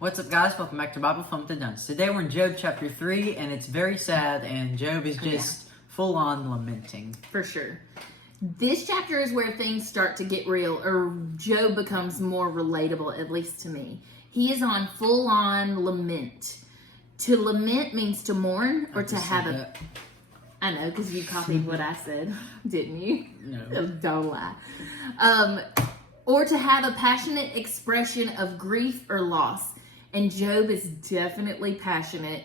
What's up, guys? Welcome back to Bible Fun with the Duns. Today we're in Job chapter 3, and it's very sad, and Job is just full-on lamenting. For sure. This chapter is where things start to get real, or Job becomes more relatable, at least to me. He is on full-on lament. To lament means to mourn, or to have a... I know, because you copied what I said, didn't you? No. Don't lie. Or to have a passionate expression of grief or loss. And Job is definitely passionate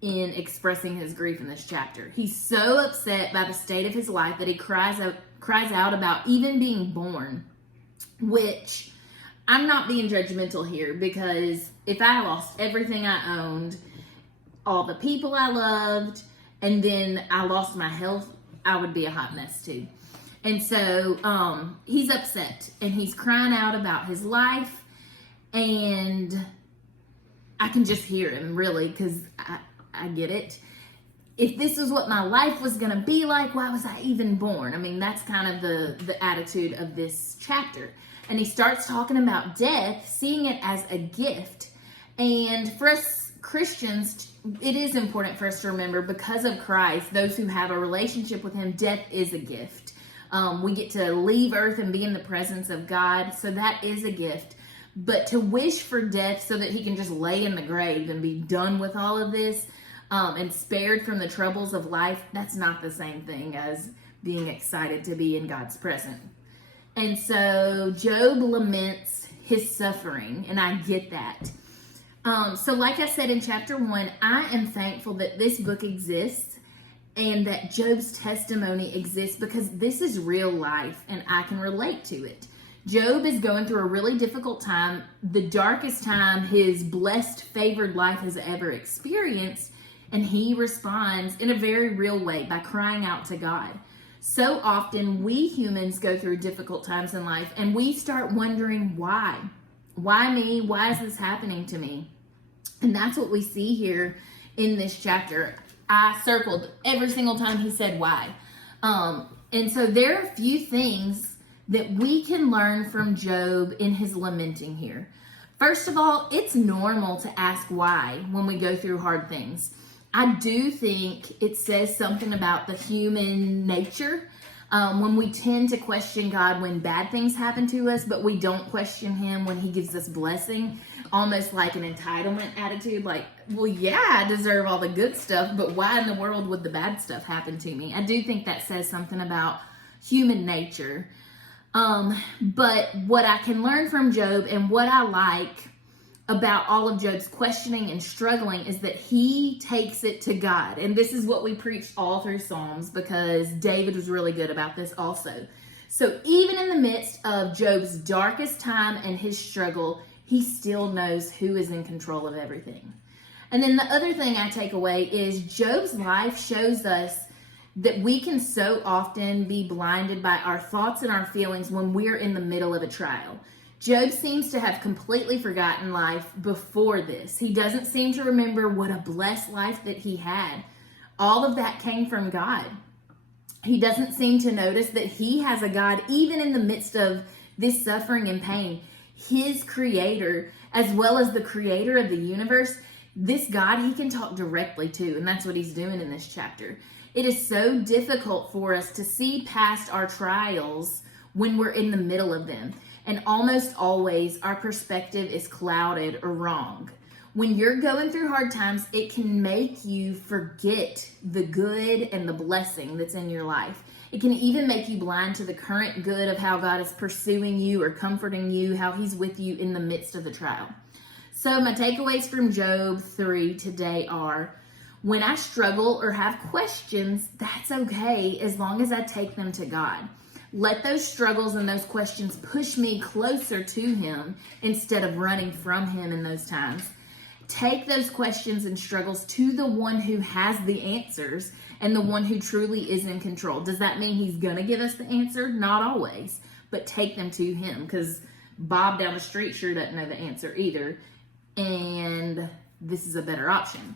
in expressing his grief in this chapter. He's so upset by the state of his life that he cries out about even being born, which I'm not being judgmental here, because if I lost everything I owned, all the people I loved, and then I lost my health, I would be a hot mess too. And so he's upset and he's crying out about his life, and I can just hear him, really, because I get it. If this is what my life was going to be like, why was I even born? I mean, that's kind of the attitude of this chapter. And he starts talking about death, seeing it as a gift. And for us Christians, it is important for us to remember, because of Christ, those who have a relationship with him, death is a gift. We get to leave earth and be in the presence of God, so that is a gift. But to wish for death so that he can just lay in the grave and be done with all of this and spared from the troubles of life, that's not the same thing as being excited to be in God's presence. And so Job laments his suffering, and I get that. So like I said in chapter 1, I am thankful that this book exists and that Job's testimony exists, because this is real life and I can relate to it. Job is going through a really difficult time, the darkest time his blessed, favored life has ever experienced, and he responds in a very real way by crying out to God. So often we humans go through difficult times in life and we start wondering why. Why me? Why is this happening to me? And that's what we see here in this chapter. I circled every single time he said why. And so there are a few things that we can learn from Job in his lamenting here. First of all, it's normal to ask why when we go through hard things. I do think it says something about the human nature when we tend to question God when bad things happen to us, but we don't question him when he gives us blessing, almost like an entitlement attitude, like, well, yeah, I deserve all the good stuff, but why in the world would the bad stuff happen to me? I do think that says something about human nature. But what I can learn from Job, and what I like about all of Job's questioning and struggling, is that he takes it to God. And this is what we preached all through Psalms, because David was really good about this also. So even in the midst of Job's darkest time and his struggle, he still knows who is in control of everything. And then the other thing I take away is Job's life shows us that we can so often be blinded by our thoughts and our feelings when we're in the middle of a trial. Job seems to have completely forgotten life before this. He doesn't seem to remember what a blessed life that he had. All of that came from God. He doesn't seem to notice that he has a God, even in the midst of this suffering and pain. His creator, as well as the creator of the universe, this God he can talk directly to, and that's what he's doing in this chapter. It is so difficult for us to see past our trials when we're in the middle of them. And almost always our perspective is clouded or wrong. When you're going through hard times, it can make you forget the good and the blessing that's in your life. It can even make you blind to the current good of how God is pursuing you or comforting you, how he's with you in the midst of the trial. So my takeaways from Job 3 today are, when I struggle or have questions, that's okay as long as I take them to God. Let those struggles and those questions push me closer to him instead of running from him in those times. Take those questions and struggles to the one who has the answers and the one who truly is in control. Does that mean he's going to give us the answer? Not always, but take them to him, because Bob down the street sure doesn't know the answer either. And this is a better option.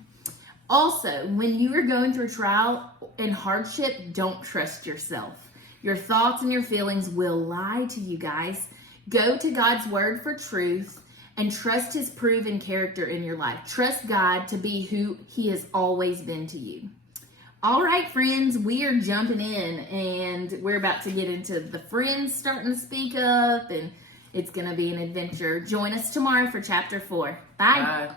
Also, when you are going through trial and hardship, don't trust yourself. Your thoughts and your feelings will lie to you guys. Go to God's word for truth and trust his proven character in your life. Trust God to be who he has always been to you. All right, friends, we are jumping in and we're about to get into the friends starting to speak up, and it's going to be an adventure. Join us tomorrow for chapter 4. Bye. Bye.